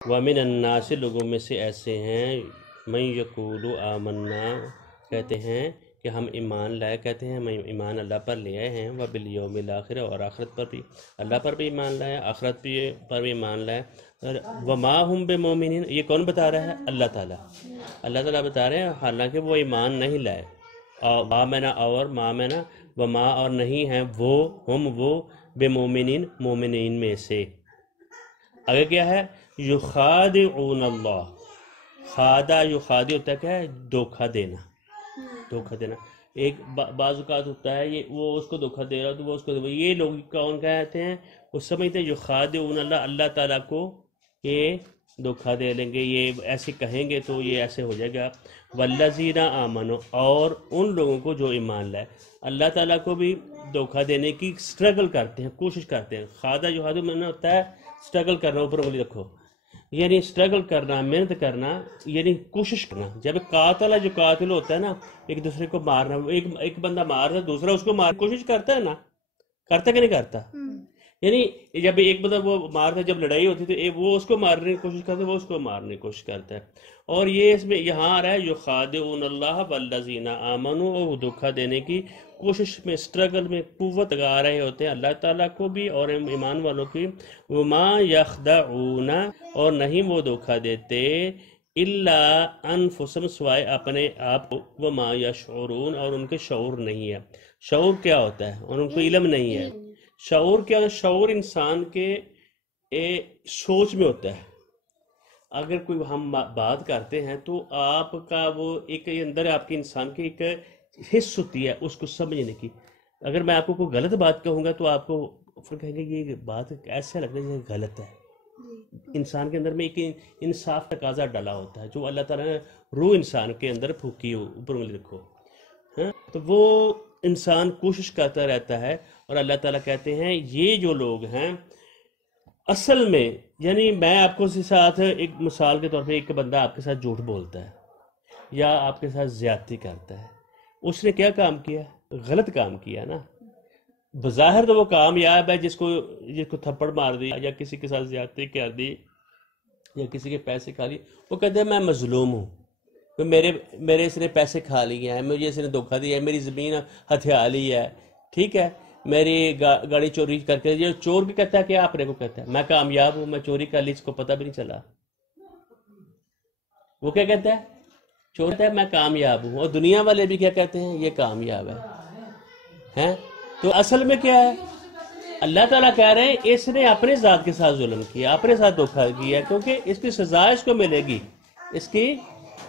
وَمِنَ النَّاسِ لوگوں میں سے ایسے ہیں مَن یقول آمنا کہتے ہیں کہ ہم ایمان لائے، کہتے ہیں ہم ایمان اللہ پر لے آئے ہیں، وَبِالْيَوْمِ الْآخِرِ اور آخرت پر بھی، اللہ پر بھی ایمان لائے، آخرت پر بھی ایمان لائے، وَمَا هُمْ بِمُؤْمِنِينَ یہ کون بتا رہا ہے؟ اللہ تعالیٰ بتا رہے ہیں حالانکہ وہ ایمان نہیں لائے، اور وما اور نہیں ہیں وہ بِمُؤْمِنِينَ مومنین میں سے۔ اگر کیا ہے؟ یخادعون اللہ، خادع یخادع ہوتا ہے کیا ہے؟ دھوکہ دینا۔ ایک بعض اوقات ہوتا ہے وہ اس کو دھوکہ دے رہا تو وہ اس کو یہ لوگ کون کہتے ہیں؟ وہ سمجھتے ہیں یخادعون اللہ تعالیٰ کو یہ دھوکہ دے لیں گے، یہ ایسے کہیں گے تو یہ ایسے ہو جائے گا۔ والذین آمنوا اور ان لوگوں کو جو ایمان لائے، اللہ تعالیٰ کو بھی دھوکہ دینے کی سٹرگل کرتے ہیں، کوشش کرتے ہیں۔ خادع یخادع میں ہوتا ہے سٹرگل کرنا، اوپر انگلی رکھو، یعنی سٹرگل کرنا، محنت کرنا، یعنی کوشش کرنا۔ جب قاتل ہوتا ہے نا، ایک دوسرے کو مارنا، ایک بندہ مار رہا ہے دوسرا اس کو مار کوشش کرتا ہے نا، کرتا کہ نہیں کرتا؟ یعنی جب ایک بندہ وہ مارتا ہے، جب لڑائی ہوتی ہے تو وہ اس کو مارنے کی کوشش کرتا ہے، وہ اس کو مارنے کی کوشش کرتا ہے۔ اور یہ اس میں یہاں آ رہا ہے یخادعون اللہ والذین آمنوا، اور وہ دھوکہ دینے کی کوشش میں، سٹرگل میں قوت لگا رہے ہوتے ہیں اللہ تعالیٰ کو بھی اور ایمان والوں کی۔ وما یخدعون اور نہیں وہ دھوکہ دیتے الا انفسهم سوائے اپنے آپ کو، وما یشعرون اور ان کے شعور نہیں ہے۔ شعور کیا ہوتا ہے؟ اور ان کو علم نہیں ہے۔ شعور کیا ہے؟ شعور انسان کے سوچ میں ہوتا ہے۔ اگر کوئی ہم بات کرتے ہیں تو آپ کا وہ ایک اندر آپ کے انسان کی ایک حص ہوتی ہے اس کو سمجھنے کی۔ اگر میں آپ کو کوئی غلط بات کہوں گا تو آپ کو پھر کہیں گے یہ بات ایسے لگتا ہے یہ غلط ہے۔ انسان کے اندر میں ایک انصاف تقاضا ڈالا ہوتا ہے جو اللہ تعالیٰ نے روح انسان کے اندر پھونکی ہو، اوپر انگلی رکھو، تو وہ انسان کوشش کرتا رہتا ہے۔ اور اللہ تعالیٰ کہتے ہیں یہ جو لوگ ہیں اصل میں، یعنی میں آپ کو اسی ساتھ ایک مثال کے طور پہ، ایک بندہ آپ کے ساتھ جھوٹ بولتا ہے یا آپ کے ساتھ زیادتی کرتا ہے، اس نے کیا کام کیا؟ غلط کام کیا نا۔ بظاہر تو وہ کامیاب ہے جس کو تھپڑ مار دی یا کسی کے ساتھ زیادتی کر دی یا کسی کے پیسے کھا لیے، وہ کہتے ہیں میں مظلوم ہوں، میرے اس نے پیسے کھا لیے ہیں، مجھے اس نے دھوکہ دیا ہے، میری زمین ہتھیا لی ہے، ٹھیک ہے، میری گاڑی چوری کر کے۔ یہ چور بھی کہتا ہے کہ آپ نے کو کہتا ہے میں کامیاب ہوں، میں چوری کر لی، اس کو پتہ بھی نہیں چلا۔ وہ کیا کہتا ہے؟ چور کہتا ہے میں کامیاب ہوں، اور دنیا والے بھی کیا کہتے ہیں؟ یہ کامیاب ہے۔ تو اصل میں کیا ہے؟ اللہ تعالیٰ کہہ رہے ہیں اس نے اپنے ذات کے ساتھ ظلم کیا، اپنے ساتھ دھوکہ کیا، کیونکہ اس کی سزا اس کو ملے گی، اس کی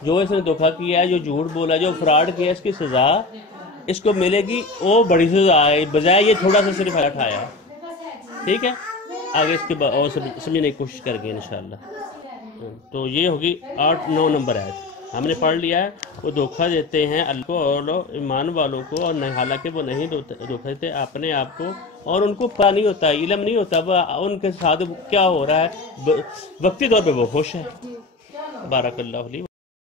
جو اس نے دھوکہ کیا ہے، جو جھوٹ بولا، جو فراڈ کیا، اس کی سزا اس کو ملے گی، وہ بڑی سزا ہے، بجائے یہ تھوڑا سا صرف اٹھایا ہے۔ ٹھیک ہے، آگے اس کے بعد اور سمجھنے کی کوشش کریں گے انشاءاللہ۔ تو یہ ہوگی 8-9 نمبر آیت ہم نے پڑھ لیا ہے۔ وہ دھوکہ دیتے ہیں اللہ کو اور ایمان والوں کو، اور حالانکہ وہ نہیں دھوکہ دیتے اپنے آپ کو، اور ان کو پتہ نہیں ہوتا، علم نہیں ہوتا وہ ان کے ساتھ کیا ہو رہا ہے، وقتی طور پہ وہ خوش ہے۔ بارک اللہ علیہ۔